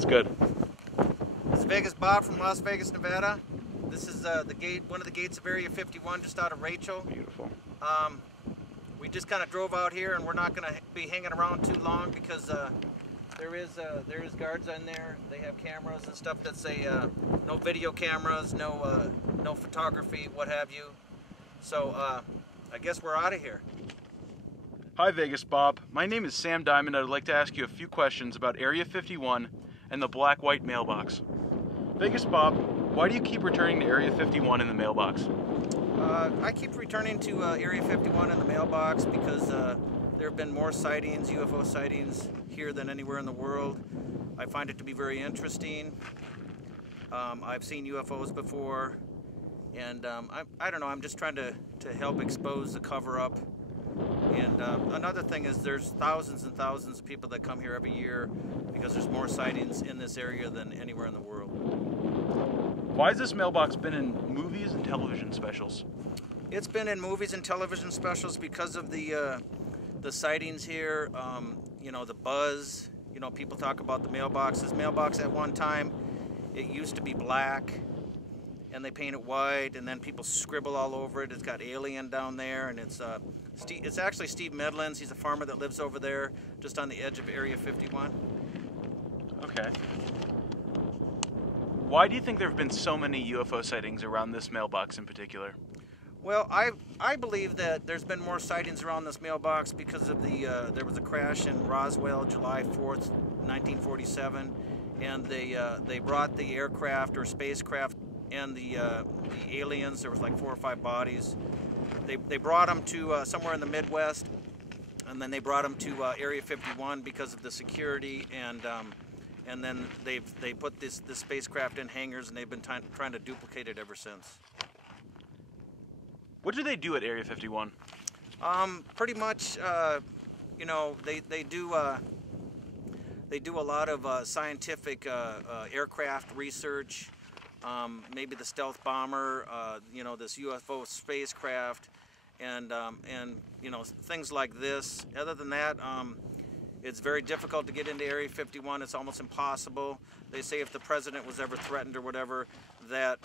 Sounds good. This is Vegas Bob from Las Vegas, Nevada. This is the gate, one of the gates of Area 51, just out of Rachel. Beautiful. We just kind of drove out here, and we're not going to be hanging around too long because there is guards on there. They have cameras and stuff that say no video cameras, no photography, what have you. So I guess we're out of here. Hi Vegas Bob, my name is Sam Diamond. I'd like to ask you a few questions about Area 51 and the black-white mailbox. Vegas Bob, why do you keep returning to Area 51 in the mailbox? I keep returning to Area 51 in the mailbox because there have been more sightings, UFO sightings here than anywhere in the world. I find it to be very interesting. I've seen UFOs before, and I don't know, I'm just trying to help expose the cover-up. And another thing is there's thousands and thousands of people that come here every year because there's more sightings in this area than anywhere in the world. Why has this mailbox been in movies and television specials? It's been in movies and television specials because of the sightings here, you know, the buzz. You know, people talk about the mailbox. This mailbox at one time, it used to be black, and they paint it white, and then people scribble all over it. It's got alien down there, and it's actually Steve Medlin's. He's a farmer that lives over there, just on the edge of Area 51. Okay. Why do you think there have been so many UFO sightings around this mailbox in particular? Well, I believe that there's been more sightings around this mailbox because of there was a crash in Roswell, July 4th, 1947, and they brought the aircraft or spacecraft and the aliens. There was like 4 or 5 bodies. They brought them to somewhere in the Midwest, and then they brought them to Area 51 because of the security, and then they put this spacecraft in hangars, and they've been trying to duplicate it ever since. What do they do at Area 51? Pretty much, you know, they do a lot of scientific aircraft research. Maybe the stealth bomber, you know, this UFO spacecraft, and you know, things like this. Other than that, it's very difficult to get into Area 51. It's almost impossible. They say if the president was ever threatened or whatever, that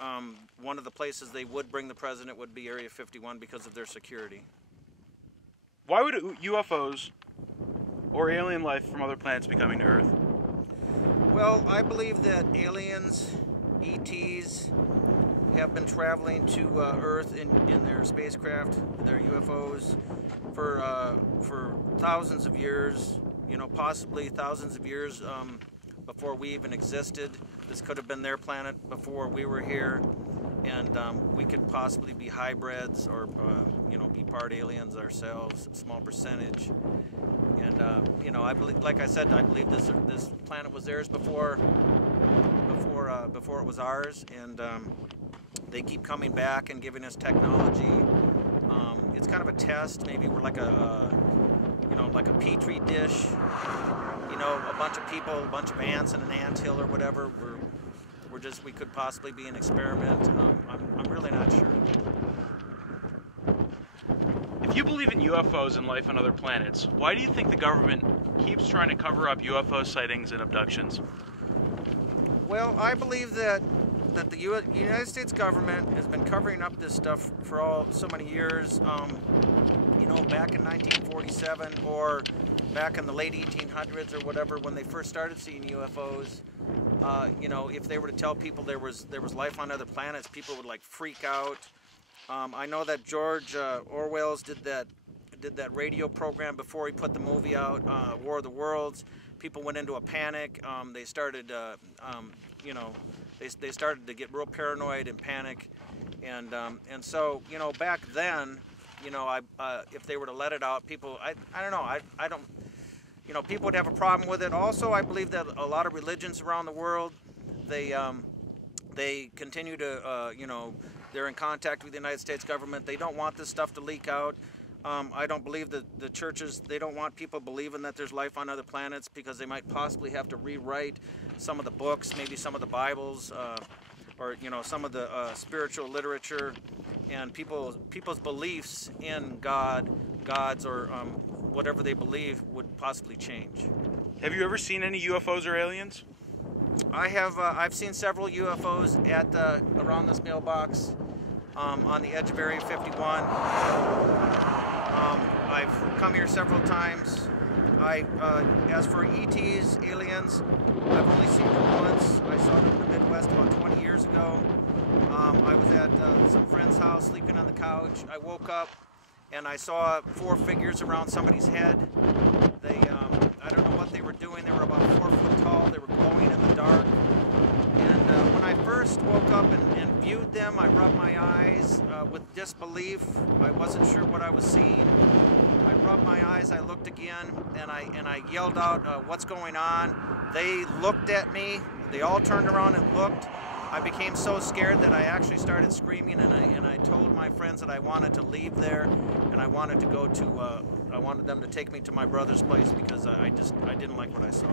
one of the places they would bring the president would be Area 51 because of their security. Why would UFOs or alien life from other planets be coming to Earth? Well, I believe that aliens, ETs, have been traveling to Earth in their spacecraft, their UFOs, for thousands of years. You know, possibly thousands of years before we even existed. This could have been their planet before we were here, and we could possibly be hybrids or you know, be part aliens ourselves, a small percentage. And you know, I believe, like I said, I believe this planet was theirs before it was ours, and they keep coming back and giving us technology. It's kind of a test. Maybe we're like you know, like a petri dish. You know, a bunch of people, a bunch of ants in an anthill or whatever. We could possibly be an experiment. I'm really not sure. If you believe in UFOs and life on other planets, why do you think the government keeps trying to cover up UFO sightings and abductions? Well, I believe that the United States government has been covering up this stuff for so many years. You know, back in 1947 or back in the late 1800s or whatever, when they first started seeing UFOs, you know, if they were to tell people there was life on other planets, people would like freak out. I know that George Orwell's did that radio program before he put the movie out, War of the Worlds. People went into a panic. They started, you know, they started to get real paranoid and panic, and so, you know, back then, you know, if they were to let it out, people, I don't know, I don't, you know, people would have a problem with it. Also, I believe that a lot of religions around the world, they continue to, you know, they're in contact with the United States government. They don't want this stuff to leak out. I don't believe that the churches, they don't want people believing that there's life on other planets because they might possibly have to rewrite some of the books, maybe some of the Bibles, or, you know, some of the spiritual literature, and people's beliefs in gods, or whatever they believe would possibly change. Have you ever seen any UFOs or aliens? I've seen several UFOs at around this mailbox on the edge of Area 51. I've come here several times. As for ETs, aliens, I've only seen them once. I saw them in the Midwest about 20 years ago. I was at some friend's house sleeping on the couch. I woke up and I saw 4 figures around somebody's head. I don't know what they were doing. They were about 4 foot tall. They were glowing in the dark. And when I first woke up and viewed them, I rubbed my eyes with disbelief. I wasn't sure what I was seeing. I rubbed my eyes, I looked again, and I yelled out, "What's going on?" They looked at me. They all turned around and looked. I became so scared that I actually started screaming, and I told my friends that I wanted to leave there, and I wanted to go to I wanted them to take me to my brother's place because I didn't like what I saw.